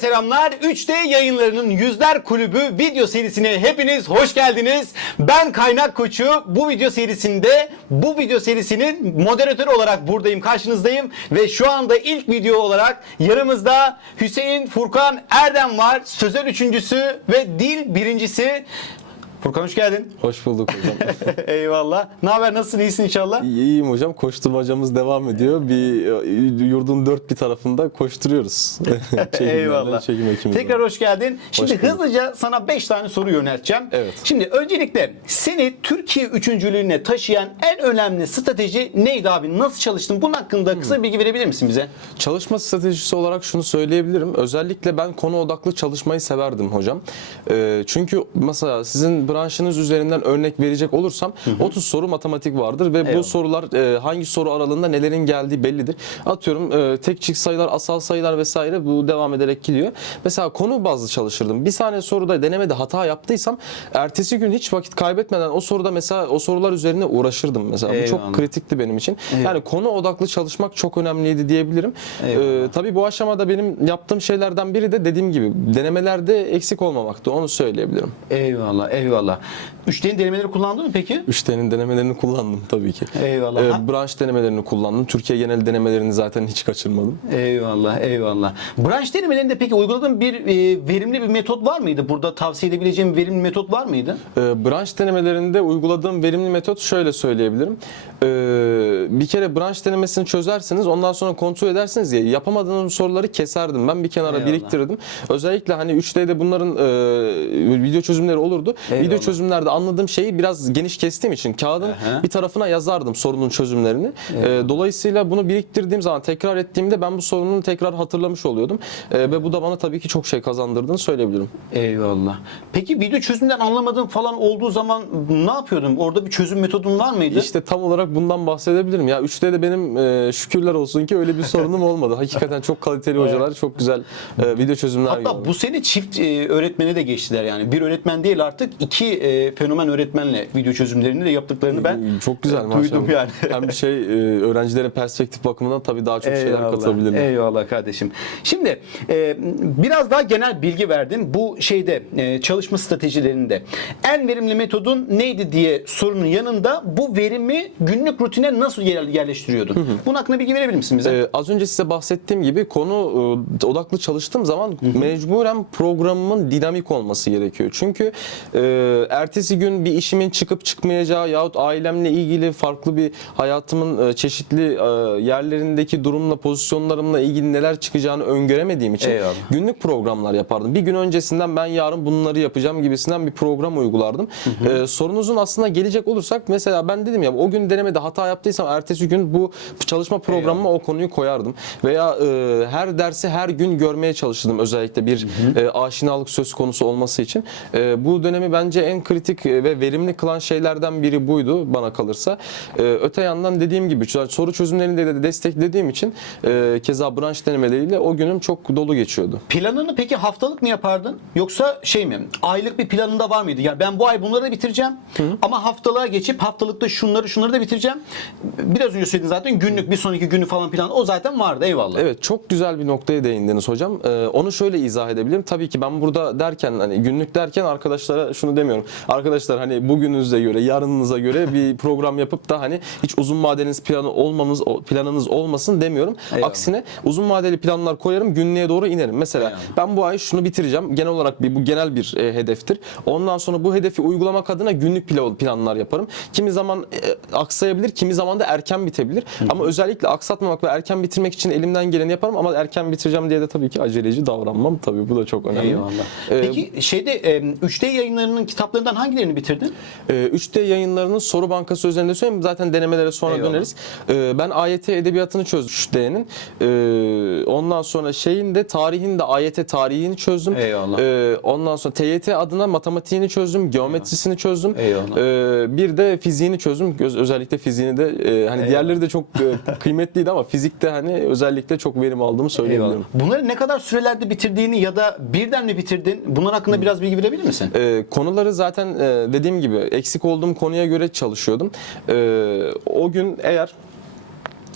selamlar. 3D yayınlarının Yüzler Kulübü video serisine hepiniz hoş geldiniz. Ben Kaynak Koçu. Bu video serisinde bu video serisinin moderatörü olarak buradayım, karşınızdayım ve şu anda ilk video olarak yanımızda Hüseyin Furkan Erdem var. Sözel üçüncüsü ve dil birincisi. Furkan hoş geldin. Hoş bulduk hocam. Eyvallah. Ne haber? Nasılsın? İyisin inşallah. İyiyim hocam. Koşturmacamız devam ediyor. Bir e, yurdun dört bir tarafında koşturuyoruz. Eyvallah. Çekim. Tekrar hoş geldin. Şimdi bulduk. hızlıca sana 5 tane soru yönelteceğim. Evet. Şimdi öncelikle seni Türkiye üçüncülüğüne taşıyan en önemli strateji neydi abi? Nasıl çalıştın? Bunun hakkında kısa bilgi verebilir misin bize? Çalışma stratejisi olarak şunu söyleyebilirim. Özellikle ben konu odaklı çalışmayı severdim hocam. Ee, çünkü mesela sizin branşınız üzerinden örnek verecek olursam 30 soru matematik vardır ve Eyvallah. bu sorular e, hangi soru aralığında nelerin geldiği bellidir. Atıyorum e, tek çift sayılar, asal sayılar vesaire bu devam ederek gidiyor. Mesela konu bazlı çalışırdım. Bir saniye soruda denemede hata yaptıysam ertesi gün hiç vakit kaybetmeden o soruda mesela o sorular üzerine uğraşırdım mesela. Bu Eyvallah. çok kritikti benim için. Yani konu odaklı çalışmak çok önemliydi diyebilirim. Eyvallah. Ee, tabii bu aşamada benim yaptığım şeylerden biri de dediğim gibi denemelerde eksik olmamaktı. Onu söyleyebilirim. Eyvallah, eyvallah. Üçlerin denemeleri kullandın mı peki? Üçtenin denemelerini kullandım tabii ki. Eyvallah. Ee, branş denemelerini kullandım. Türkiye genel denemelerini zaten hiç kaçırmadım. Eyvallah, eyvallah. Branş denemelerinde peki uyguladığın bir e, verimli bir metot var mıydı? Burada tavsiye edebileceğim verimli metot var mıydı? Ee, branş denemelerinde uyguladığım verimli metot şöyle söyleyebilirim. Ee, bir kere branş denemesini çözersiniz ondan sonra kontrol edersiniz ya yapamadığım soruları keserdim. Ben bir kenara Eyvallah. biriktirirdim. Özellikle hani 3D'de bunların e, video çözümleri olurdu. Eyvallah. Video çözümlerde anladığım şeyi biraz geniş kestiğim için kağıdın Aha. bir tarafına yazardım sorunun çözümlerini. Ee, dolayısıyla bunu biriktirdiğim zaman tekrar ettiğimde ben bu sorunun tekrar hatırlamış oluyordum. Ee, ve bu da bana tabii ki çok şey kazandırdığını söyleyebilirim. Eyvallah. Peki video çözümden anlamadığın falan olduğu zaman ne yapıyordun? Orada bir çözüm metodun var mıydı? İşte tam olarak bundan bahsedebilirim. Ya 3'te de benim e, şükürler olsun ki öyle bir sorunum olmadı. Hakikaten çok kaliteli hocalar, çok güzel e, video çözümler Hatta bu sene çift e, öğretmene de geçtiler yani. Bir öğretmen değil artık iki e, fenomen öğretmenle video çözümlerini de yaptıklarını ben çok güzel e, maşallah. duydum yani. Hem bir şey e, öğrencilerin perspektif bakımından tabii daha çok şeyler katabilirler. Eyvallah kardeşim. Şimdi e, biraz daha genel bilgi verdin. Bu şeyde e, çalışma stratejilerinde en verimli metodun neydi diye sorunun yanında bu verimi günlük rutine nasıl yer- yerleştiriyordun? Bunun hakkında bilgi verebilir misin bize? Ee, az önce size bahsettiğim gibi konu e, odaklı çalıştığım zaman mecburen programımın dinamik olması gerekiyor. Çünkü e, ertesi gün bir işimin çıkıp çıkmayacağı yahut ailemle ilgili farklı bir hayatımın e, çeşitli e, yerlerindeki durumla, pozisyonlarımla ilgili neler çıkacağını öngöremediğim için Eyvallah. günlük programlar yapardım. Bir gün öncesinden ben yarın bunları yapacağım gibisinden bir program uygulardım. Ee, sorunuzun aslında gelecek olursak mesela ben dedim ya o gün denemede hata yaptıysam ertesi gün bu çalışma programıma o konuyu koyardım. Veya e, her dersi her gün görmeye çalışırdım özellikle bir e, aşinalık söz konusu olması için. Bu dönemi bence en kritik e, ve verimli kılan şeylerden biri buydu bana kalırsa. E, öte yandan dediğim gibi soru çözümlerinde de desteklediğim için e, keza branş denemeleriyle o günüm çok dolu geçiyordu. Planını peki haftalık mı yapardın? Yoksa şey mi? Aylık bir planında var mıydı? Ya ben bu ay bunları da bitireceğim. Ama haftalığa geçip haftalıkta şunları şunları da bitireceğim. Biraz önce söyledin zaten günlük bir sonraki günü falan plan o zaten vardı eyvallah. Evet çok güzel bir noktaya değindiniz hocam. Ee, onu şöyle izah edebilirim. Tabii ki ben burada derken hani günlük derken arkadaşlara şunu demiyorum. Arkadaşlar hani bugününüze göre, yarınınıza göre bir program yapıp da hani hiç uzun vadeniz planı olmamız planınız olmasın demiyorum. Eyvallah. Aksine uzun vadeli planlar koyarım, günlüğe doğru inerim. Mesela Eyvallah. ben bu ay şunu bitireceğim. Genel olarak bir bu genel bir e, hedeftir. Ondan sonra bu hedefi uygulamak adına günlük pla- planlar yaparım. Kimi zaman e, aksayabilir, kimi zaman da erken bitebilir. Ama özellikle aksatmamak ve erken bitirmek için elimden geleni yaparım ama erken bitireceğim diye de tabii ki aceleci davranmam. Tabii bu da çok önemli. Eyvallah. Ee, Peki şeyde e, 3D yayınlarının kitaplarından hangilerini bitirdin? Ee, 3D yayınlarının soru bankası üzerinde söyleyeyim. Zaten denemelere sonra Eyvallah. döneriz. Ee, ben AYT edebiyatını çözdüm 3D'nin. Ee, ondan sonra şeyin de tarihin de AYT tarihini çözdüm. Eyvallah. Ee, ondan sonra TYT adına matematiğini çözdüm. Geometrisini çözdüm. Eyvallah. Ee, bir de fiziğini çözdüm. Göz, özellikle fiziğini de e, hani diğerleri de çok e, kıymetliydi ama fizikte hani özellikle çok verim aldığımı Eyvallah. söyleyebilirim. Bunları ne kadar sürelerde bitirdiğini ya da birden mi bitirdin? Bunlar hakkında biraz bilgi verebilir misin? Ee, konuları zaten e, dediğim gibi eksik olduğum konuya göre çalışıyordum. Ee, o gün eğer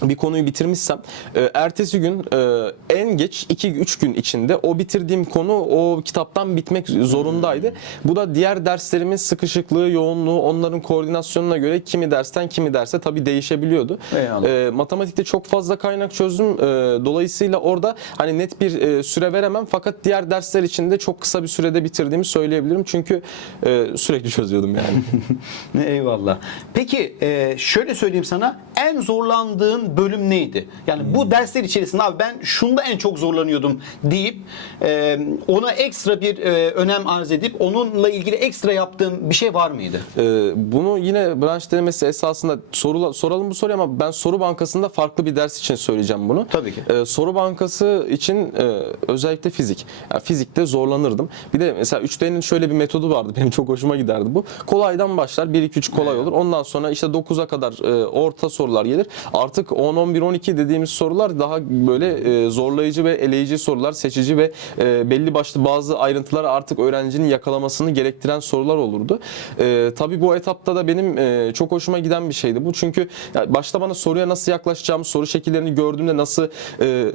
bir konuyu bitirmişsem e, ertesi gün e, en geç 2-3 gün içinde o bitirdiğim konu o kitaptan bitmek zorundaydı. Bu da diğer derslerimin sıkışıklığı, yoğunluğu, onların koordinasyonuna göre kimi dersten kimi derse tabii değişebiliyordu. Eyvallah. E, matematikte çok fazla kaynak çözdüm. E, dolayısıyla orada hani net bir e, süre veremem fakat diğer dersler için de çok kısa bir sürede bitirdiğimi söyleyebilirim. Çünkü e, sürekli çözüyordum yani. Eyvallah. Peki e, şöyle söyleyeyim sana en zorlandığın bölüm neydi? Yani bu dersler içerisinde abi ben şunda en çok zorlanıyordum deyip e, ona ekstra bir e, önem arz edip onunla ilgili ekstra yaptığın bir şey var mıydı? Ee, bunu yine branş denemesi esasında sorula, soralım bu soruyu ama ben soru bankasında farklı bir ders için söyleyeceğim bunu. Tabii ki. Ee, soru bankası için e, özellikle fizik. Yani fizikte zorlanırdım. Bir de mesela 3D'nin şöyle bir metodu vardı. Benim çok hoşuma giderdi bu. Kolaydan başlar. 1 2 3 kolay olur. Ondan sonra işte 9'a kadar e, orta sorular gelir. Artık 10 11 12 dediğimiz sorular daha böyle e, zorlayıcı ve eleyici sorular, seçici ve e, belli başlı bazı ayrıntıları artık öğrencinin yakalamasını gerektiren sorular olurdu. E, tabii bu etapta da benim çok hoşuma giden bir şeydi bu. Çünkü başta bana soruya nasıl yaklaşacağım, soru şekillerini gördüğümde nasıl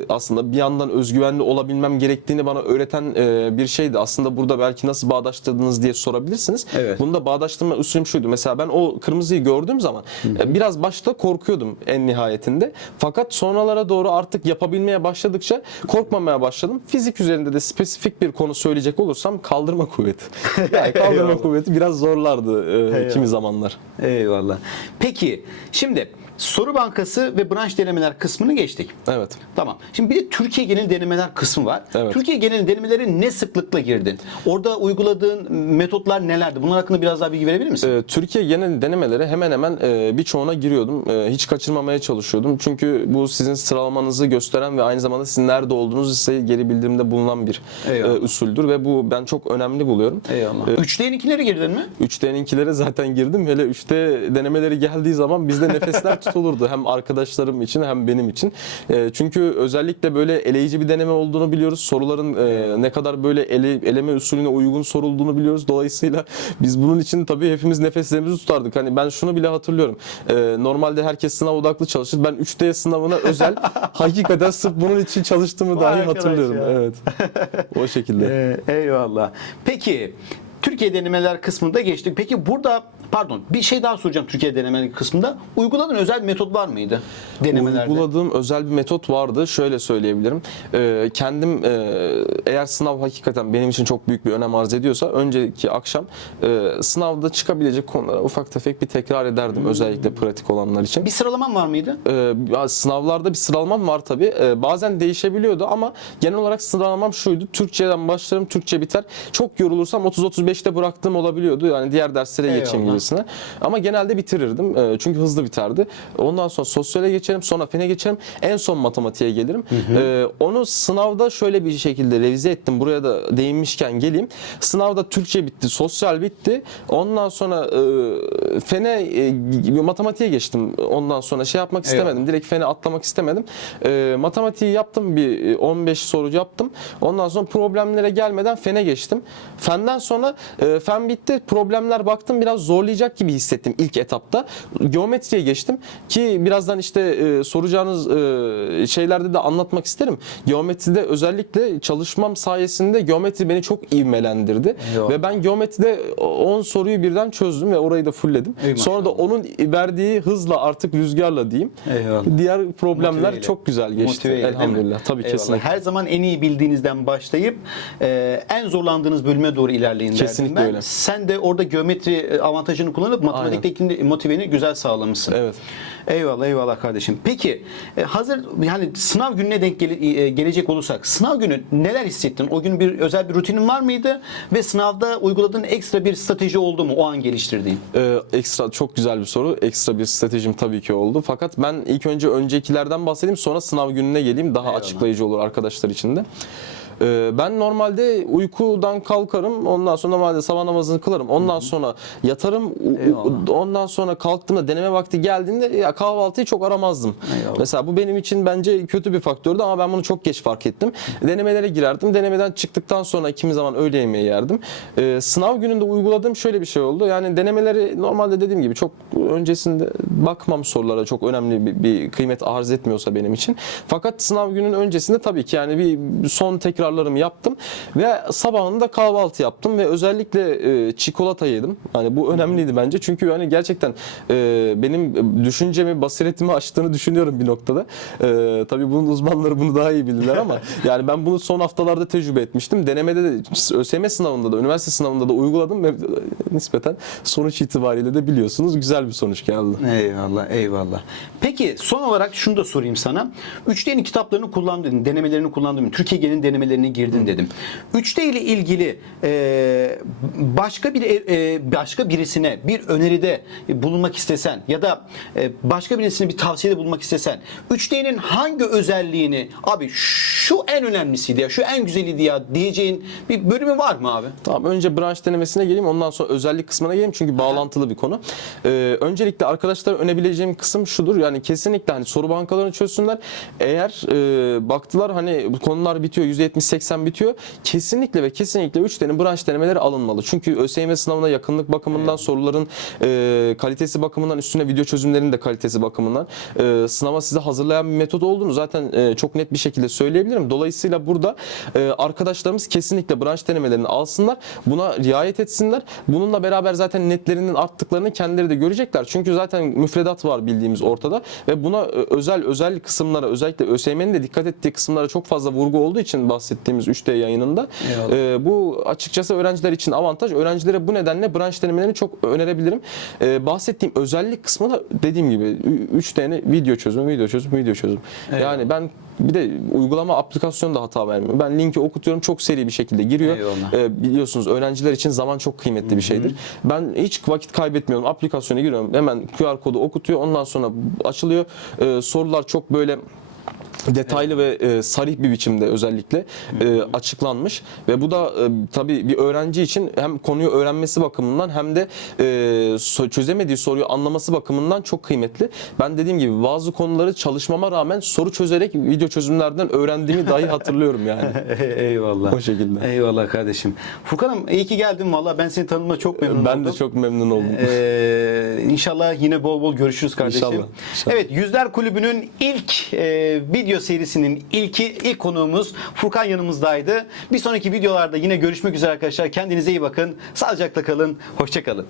aslında bir yandan özgüvenli olabilmem gerektiğini bana öğreten bir şeydi. Aslında burada belki nasıl bağdaştırdınız diye sorabilirsiniz. Evet. Bunu da bağdaştırma usulüm şuydu. Mesela ben o kırmızıyı gördüğüm zaman biraz başta korkuyordum en nihayetinde. Fakat sonralara doğru artık yapabilmeye başladıkça korkmamaya başladım. Fizik üzerinde de spesifik bir konu söyleyecek olursam kaldırma kuvveti. Yani kaldırma kuvveti biraz zorlardı e, Eyvallah. kimi zamanlar. Eyvallah. Peki şimdi soru bankası ve branş denemeler kısmını geçtik. Evet. Tamam. Şimdi bir de Türkiye genel denemeler kısmı var. Evet. Türkiye genel denemeleri ne sıklıkla girdin? Orada uyguladığın metotlar nelerdi? Bunlar hakkında biraz daha bilgi verebilir misin? Ee, Türkiye genel denemelere hemen hemen e, birçoğuna giriyordum. E, hiç kaçırmamaya çalışıyordum. Çünkü bu sizin sıralamanızı gösteren ve aynı zamanda sizin nerede olduğunuz size geri bildirimde bulunan bir Eyvallah. e, usuldür ve bu ben çok önemli buluyorum. Eyvallah. 3D'ninkileri girdin mi? 3D'ninkilere zaten girdim. Hele 3D denemeleri geldiği zaman bizde nefesler tutulurdu. Hem arkadaşlarım için hem benim için. E, çünkü özellikle böyle eleyici bir deneme olduğunu biliyoruz. Soruların e, ne kadar böyle ele, eleme usulüne uygun sorulduğunu biliyoruz. Dolayısıyla biz bunun için tabii hepimiz nefeslerimizi tutardık. Hani ben şunu bile hatırlıyorum. E, normalde herkes sınav odaklı çalışır. Ben 3D sınavına özel hakikaten sırf bunun için çalıştığımı dahi hatırlıyorum. ya. Evet. O şekilde. Ee, eyvallah. Peki Türkiye denemeler kısmında geçtik. Peki burada pardon bir şey daha soracağım Türkiye denemeler kısmında. Uyguladığın özel bir metot var mıydı denemelerde? Uyguladığım özel bir metot vardı. Şöyle söyleyebilirim. Ee, kendim e, eğer sınav hakikaten benim için çok büyük bir önem arz ediyorsa önceki akşam e, sınavda çıkabilecek konulara ufak tefek bir tekrar ederdim. Özellikle pratik olanlar için. Bir sıralaman var mıydı? Ee, sınavlarda bir sıralamam var tabi. bazen değişebiliyordu ama genel olarak sıralamam şuydu. Türkçeden başlarım, Türkçe biter. Çok yorulursam 30-35'te bıraktığım olabiliyordu. Yani diğer derslere geçeyim Eyvallah. Gibisine. Ama genelde bitirirdim. Ee, çünkü hızlı biterdi. Ondan sonra sosyale geçerim, sonra fene geçerim. En son matematiğe gelirim. Ee, onu sınavda şöyle bir şekilde revize ettim. Buraya da değinmişken geleyim. Sınavda Türkçe bitti, sosyal bitti. Ondan sonra e, fene e, matematiğe geçtim. Ondan sonra şey yapmak Eyvallah. istemedim. Direkt fene atlamak istemedim. E, matematiği yaptım bir e, 15 soru yaptım. Ondan sonra problemlere gelmeden fene geçtim. Fenden sonra e, fen bitti. Problemler baktım biraz zorlayacak gibi hissettim ilk etapta. Geometriye geçtim ki birazdan işte e, soracağınız e, şeylerde de anlatmak isterim. Geometride özellikle çalışmam sayesinde geometri beni çok ivmelendirdi. Eyvallah. Ve ben geometride 10 soruyu birden çözdüm ve orayı da fullledim. Ey Sonra da onun verdiği hızla artık rüzgarla diyeyim. Eyvallah. Diğer problemler Motiveyle. çok güzel geçti. Motiveyle? Elhamdülillah. Tabii Eyvallah. kesinlikle. Her zaman en iyi bildiğinizden başlayıp e, en zorlandığınız bölüme doğru ilerleyin derdim Kesinlikle ben. öyle. Sen de orada geometri e, avantajını kullanıp matematikteki motiveni güzel sağlamışsın. Evet. Eyvallah eyvallah kardeşim. Peki e, hazır yani sınav gününe denk gele- e, gelecek olursak sınav günü neler hissettin? O gün bir özel bir rutinin var mıydı? Ve sınavda uyguladığın ekstra bir strateji oldu mu o an geliştirdiğin? Ee, ekstra çok güzel bir soru. Ekstra bir stratejim tabii ki oldu. Fakat ben ilk önce öncekilerden bahsedeyim sonra sınav gününe geleyim. Daha Eyvallah. açıklayıcı olur arkadaşlar için de. Ee, ben normalde uykudan kalkarım. Ondan sonra normalde sabah namazını kılarım. Ondan sonra yatarım. Eyvallah. Ondan sonra kalktığımda deneme vakti geldiğinde ya kahvaltıyı çok aramazdım. Eyvallah. Mesela bu benim için bence kötü bir faktördü ama ben bunu çok geç fark ettim. Denemelere girerdim. Denemeden çıktıktan sonra kimi zaman öğle yemeği yerdim. Ee, sınav gününde uyguladığım şöyle bir şey oldu. Yani denemeleri normalde dediğim gibi çok öncesinde bakmam sorulara çok önemli bir, bir kıymet arz etmiyorsa benim için. Fakat sınav günün öncesinde tabii ki yani bir son tekrarlarımı yaptım ve sabahında kahvaltı yaptım ve özellikle e, çikolata yedim. Hani bu önemliydi bence çünkü hani gerçekten e, benim düşüncemi, basiretimi açtığını düşünüyorum bir noktada. E, tabii bunun uzmanları bunu daha iyi bilirler ama yani ben bunu son haftalarda tecrübe etmiştim. Denemede de ÖSYM sınavında da, üniversite sınavında da uyguladım ve nispeten sonuç itibariyle de biliyorsunuz güzel bir sonuç geldi. Eyvallah, eyvallah. Peki son olarak şunu da sorayım sana. 3D'nin kitaplarını kullandın, denemelerini kullandın. Türkiye Gen'in denemelerine girdin dedim. 3D ile ilgili e, başka bir e, başka birisine bir öneride bulunmak istesen ya da e, başka birisine bir tavsiyede bulunmak istesen 3D'nin hangi özelliğini abi şu en önemlisiydi ya, şu en güzeliydi ya diyeceğin bir bölümü var mı abi? Tamam önce branş denemesine geleyim ondan sonra özellik kısmına geleyim çünkü bağlantılı bir konu. Ee, öncelikle arkadaşlara önebileceğim kısım şudur yani kesinlikle hani soru bankalarını çözsünler. Eğer e, baktılar hani bu konular bitiyor %70-80 bitiyor kesinlikle ve kesinlikle 3 tane branş denemeleri alınmalı. Çünkü ÖSYM sınavına yakınlık bakımından soruların e, kalitesi bakımından üstüne video çözümlerinin de kalitesi bakımından e, sınava size hazırlayan bir metot olduğunu zaten e, çok net bir şekilde söyleyebilirim. Dolayısıyla burada e, arkadaşlarımız kesinlikle branş denemelerini alsınlar. Buna riayet etsinler. Bununla beraber zaten netlerinin arttıklarını kendileri de görecekler. Çünkü zaten müfredat var bildiğimiz ortada ve buna e, özel özel kısımlara özellikle ÖSYM'nin de dikkat ettiği kısımlara çok fazla vurgu olduğu için bahsettiğimiz 3D yayınında e, bu açıkçası öğrenciler için avantaj. Öğrencilere bu nedenle branş denemelerini çok önerebilirim. E, bahsettiğim özellik kısmı da dediğim gibi 3 tane video çözüm, video çözüm, video çözüm. Yani ben bir de uygulama aplikasyon da hata vermiyor. Ben linki okutuyorum çok seri bir şekilde giriyor. Eyvallah. E, biliyorsunuz öğrenciler için zaman çok kıymetli bir şeydir. Ben hiç vakit kaybetmiyorum. Aplikasyona giriyorum. Hemen QR kodu okutuyor. Ondan sonra açılıyor. E, sorular çok böyle detaylı ve e, sarih bir biçimde özellikle e, açıklanmış ve bu da e, tabii bir öğrenci için hem konuyu öğrenmesi bakımından hem de e, çözemediği soruyu anlaması bakımından çok kıymetli. Ben dediğim gibi bazı konuları çalışmama rağmen soru çözerek video çözümlerden öğrendiğimi dahi hatırlıyorum yani. Eyvallah. O şekilde. Eyvallah kardeşim. Furkan'ım iyi ki geldin valla. Ben seni tanıma çok memnun Ben oldum. de çok memnun oldum. Ee, inşallah yine bol bol görüşürüz kardeşim. İnşallah, inşallah. Evet Yüzler Kulübü'nün ilk e, video serisinin ilki ilk konuğumuz Furkan yanımızdaydı. Bir sonraki videolarda yine görüşmek üzere arkadaşlar. Kendinize iyi bakın. Sağlıcakla kalın. Hoşça kalın.